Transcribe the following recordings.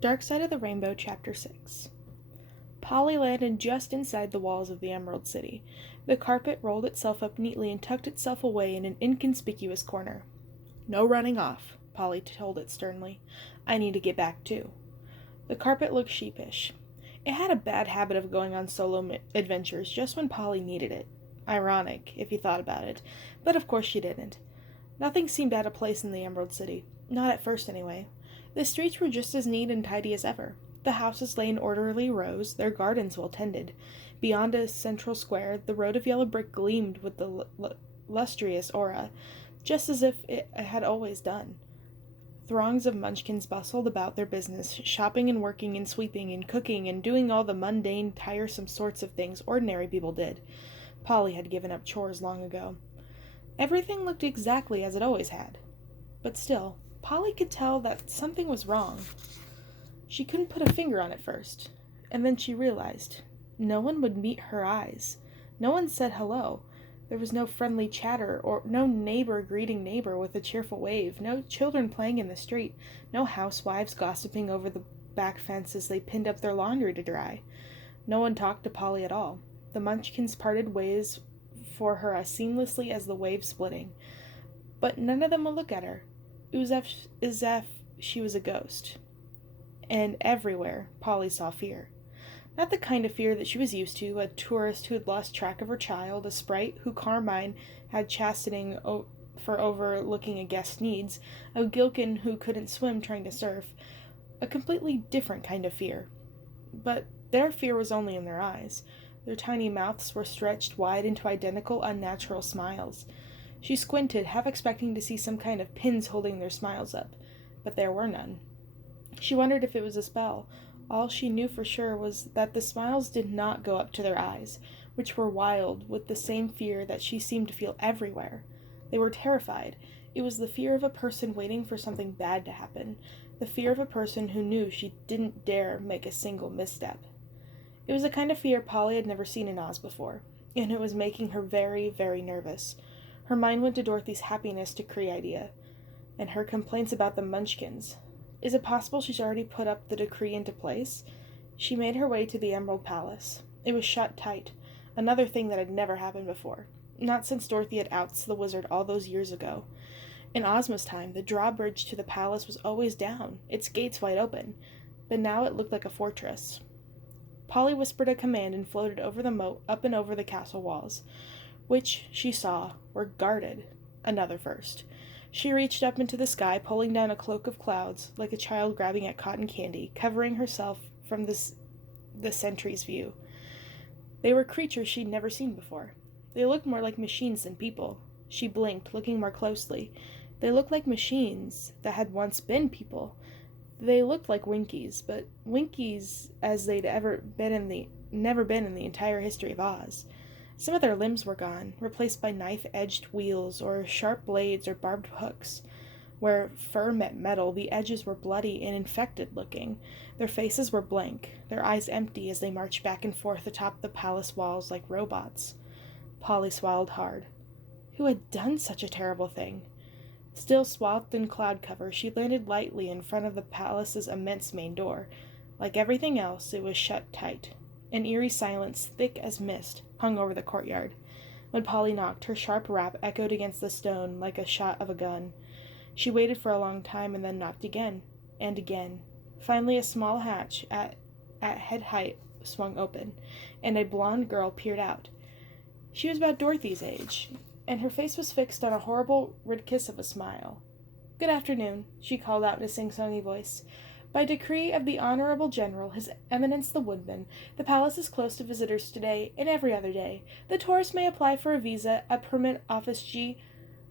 Dark Side of the Rainbow, Chapter 6. Polly landed just inside the walls of the Emerald City. The carpet rolled itself up neatly and tucked itself away in an inconspicuous corner. "No running off," Polly told it sternly. "I need to get back, too." The carpet looked sheepish. It had a bad habit of going on solo adventures just when Polly needed it. Ironic, if you thought about it, but of course she didn't. Nothing seemed out of place in the Emerald City. Not at first, anyway. The streets were just as neat and tidy as ever. The houses lay in orderly rows, their gardens well tended. Beyond a central square, the road of yellow brick gleamed with the lustrous aura, just as if it had always done. Throngs of munchkins bustled about their business, shopping and working and sweeping and cooking and doing all the mundane, tiresome sorts of things ordinary people did. Polly had given up chores long ago. Everything looked exactly as it always had. But still, Polly could tell that something was wrong. She couldn't put a finger on it first, and then she realized. No one would meet her eyes. No one said hello. There was no friendly chatter, or no neighbor greeting neighbor with a cheerful wave, no children playing in the street, no housewives gossiping over the back fence as they pinned up their laundry to dry. No one talked to Polly at all. The munchkins parted ways for her as seamlessly as the wave splitting. But none of them would look at her. It was as if she was a ghost. And everywhere, Polly saw fear. Not the kind of fear that she was used to, a tourist who had lost track of her child, a sprite who Carmine had chastening for overlooking a guest's needs, a Gilkin who couldn't swim trying to surf. A completely different kind of fear. But their fear was only in their eyes. Their tiny mouths were stretched wide into identical, unnatural smiles. She squinted, half expecting to see some kind of pins holding their smiles up, but there were none. She wondered if it was a spell. All she knew for sure was that the smiles did not go up to their eyes, which were wild with the same fear that she seemed to feel everywhere. They were terrified. It was the fear of a person waiting for something bad to happen, the fear of a person who knew she didn't dare make a single misstep. It was a kind of fear Polly had never seen in Oz before, and it was making her very, very nervous. Her mind went to Dorothy's happiness decree idea, and her complaints about the munchkins. Is it possible she's already put up the decree into place? She made her way to the Emerald Palace. It was shut tight, another thing that had never happened before, not since Dorothy had ousted the wizard all those years ago. In Ozma's time, the drawbridge to the palace was always down, its gates wide open, but now it looked like a fortress. Polly whispered a command and floated over the moat up and over the castle walls, which, she saw, were guarded. Another first. She reached up into the sky, pulling down a cloak of clouds, like a child grabbing at cotton candy, covering herself from the sentry's view. They were creatures she'd never seen before. They looked more like machines than people. She blinked, looking more closely. They looked like machines that had once been people. They looked like Winkies, but Winkies as they'd never been in the entire history of Oz. Some of their limbs were gone, replaced by knife-edged wheels or sharp blades or barbed hooks. Where fur met metal, the edges were bloody and infected-looking. Their faces were blank, their eyes empty as they marched back and forth atop the palace walls like robots. Polly swallowed hard. Who had done such a terrible thing? Still swathed in cloud cover, she landed lightly in front of the palace's immense main door. Like everything else, it was shut tight. An eerie silence, thick as mist, hung over the courtyard. When Polly knocked, her sharp rap echoed against the stone like a shot of a gun. She waited for a long time and then knocked again, and again. Finally, a small hatch at head height swung open, and a blonde girl peered out. She was about Dorothy's age, and her face was fixed on a horrible rid-kiss of a smile. "Good afternoon," she called out in a sing-songy voice. "By decree of the Honorable General, His Eminence the Woodman, the palace is closed to visitors today and every other day. The tourist may apply for a visa at Permit Office G."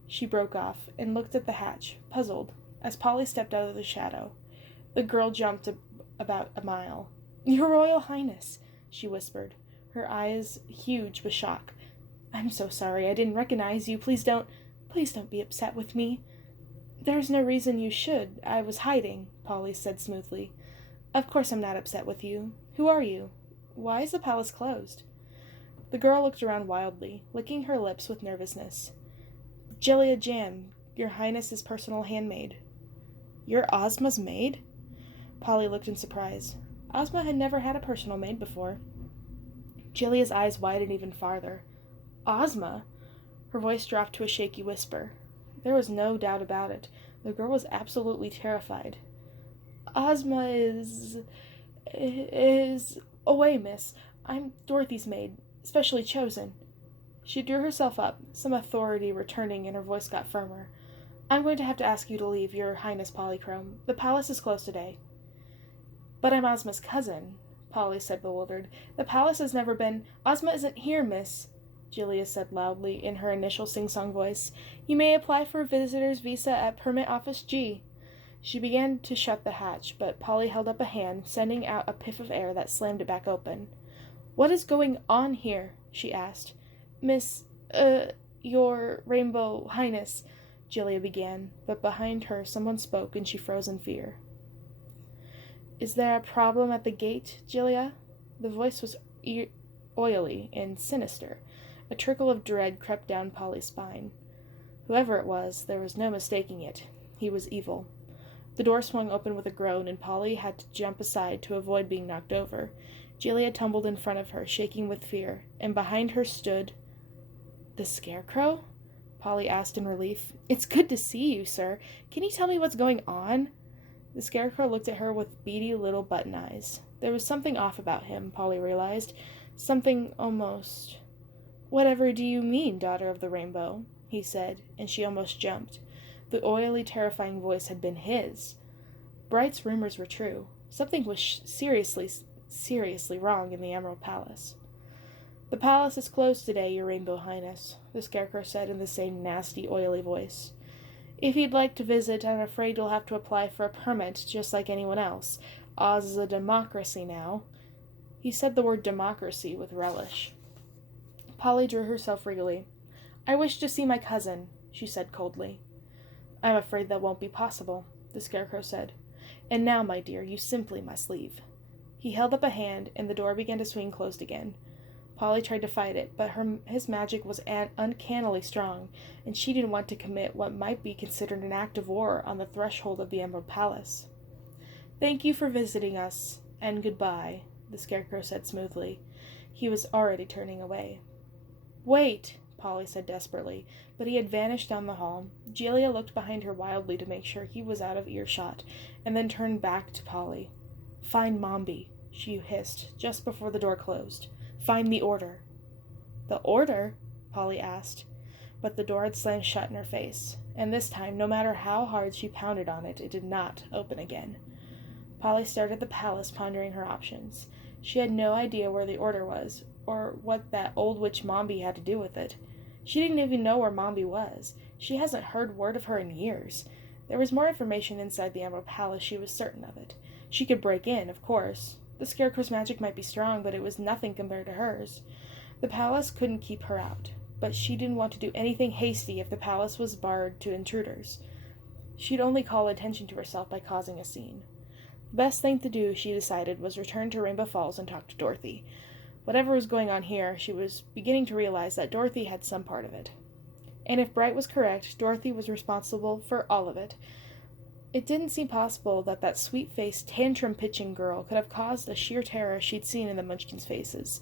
She broke off and looked at the hatch, puzzled, as Polly stepped out of the shadow. The girl jumped about a mile. "Your Royal Highness," she whispered, her eyes huge with shock. "I'm so sorry. I didn't recognize you. Please don't be upset with me." "There's no reason you should. I was hiding," Polly said smoothly. "Of course I'm not upset with you. Who are you? Why is the palace closed?" The girl looked around wildly, licking her lips with nervousness. "Jellia Jam, your Highness's personal handmaid." "You're Ozma's maid?" Polly looked in surprise. Ozma had never had a personal maid before. Jilia's eyes widened even farther. Ozma! Her voice dropped to a shaky whisper. There was no doubt about it. The girl was absolutely terrified. Ozma is away, miss. I'm Dorothy's maid, specially chosen. She drew herself up, some authority returning, and her voice got firmer. I'm going to have to ask you to leave, Your Highness Polychrome. The palace is closed today. But I'm Ozma's cousin, Polly said, bewildered. The palace has never been— Ozma isn't here, miss, Jilia said loudly in her initial sing-song voice. You may apply for a visitor's visa at Permit Office G. She began to shut the hatch, but Polly held up a hand, sending out a piff of air that slammed it back open. What is going on here? She asked. Miss, Your Rainbow Highness, Jilia began, but behind her someone spoke and she froze in fear. Is there a problem at the gate, Jilia? The voice was oily and sinister. A trickle of dread crept down Polly's spine. Whoever it was, there was no mistaking it. He was evil. The door swung open with a groan, and Polly had to jump aside to avoid being knocked over. Jilia tumbled in front of her, shaking with fear, and behind her stood— The Scarecrow? Polly asked in relief. It's good to see you, sir. Can you tell me what's going on? The Scarecrow looked at her with beady little button eyes. There was something off about him, Polly realized. Something almost— Whatever do you mean, Daughter of the Rainbow? He said, and she almost jumped. The oily, terrifying voice had been his. Bright's rumors were true. Something was seriously wrong in the Emerald Palace. The palace is closed today, Your Rainbow Highness, the Scarecrow said in the same nasty, oily voice. If you'd like to visit, I'm afraid you'll have to apply for a permit, just like anyone else. Oz is a democracy now. He said the word democracy with relish. Polly drew herself regally. I wish to see my cousin, she said coldly. I'm afraid that won't be possible, the Scarecrow said. And now, my dear, you simply must leave. He held up a hand, and the door began to swing closed again. Polly tried to fight it, but his magic was uncannily strong, and she didn't want to commit what might be considered an act of war on the threshold of the Emerald Palace. Thank you for visiting us, and goodbye, the Scarecrow said smoothly. He was already turning away. Wait, Polly said desperately, but he had vanished down the hall. Jilia looked behind her wildly to make sure he was out of earshot, and then turned back to Polly. Find Mombi, she hissed, just before the door closed. Find the order. The order? Polly asked, but the door had slammed shut in her face, and this time, no matter how hard she pounded on it, it did not open again. Polly stared at the palace, pondering her options. She had no idea where the order was, or what that old witch Mombi had to do with it. She didn't even know where Mombi was. She hasn't heard word of her in years. There was more information inside the Emerald Palace, she was certain of it. She could break in, of course. The Scarecrow's magic might be strong, but it was nothing compared to hers. The palace couldn't keep her out, but she didn't want to do anything hasty if the palace was barred to intruders. She'd only call attention to herself by causing a scene. The best thing to do, she decided, was return to Rainbow Falls and talk to Dorothy. Whatever was going on here, she was beginning to realize that Dorothy had some part of it. And if Bright was correct, Dorothy was responsible for all of it. It didn't seem possible that that sweet-faced, tantrum-pitching girl could have caused the sheer terror she'd seen in the Munchkins' faces,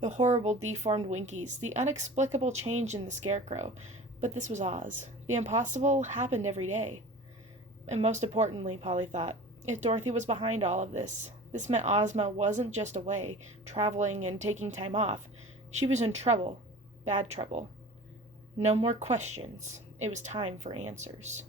the horrible, deformed Winkies, the inexplicable change in the Scarecrow. But this was Oz. The impossible happened every day. And most importantly, Polly thought, if Dorothy was behind all of this meant Ozma wasn't just away, traveling and taking time off. She was in trouble. Bad trouble. No more questions. It was time for answers.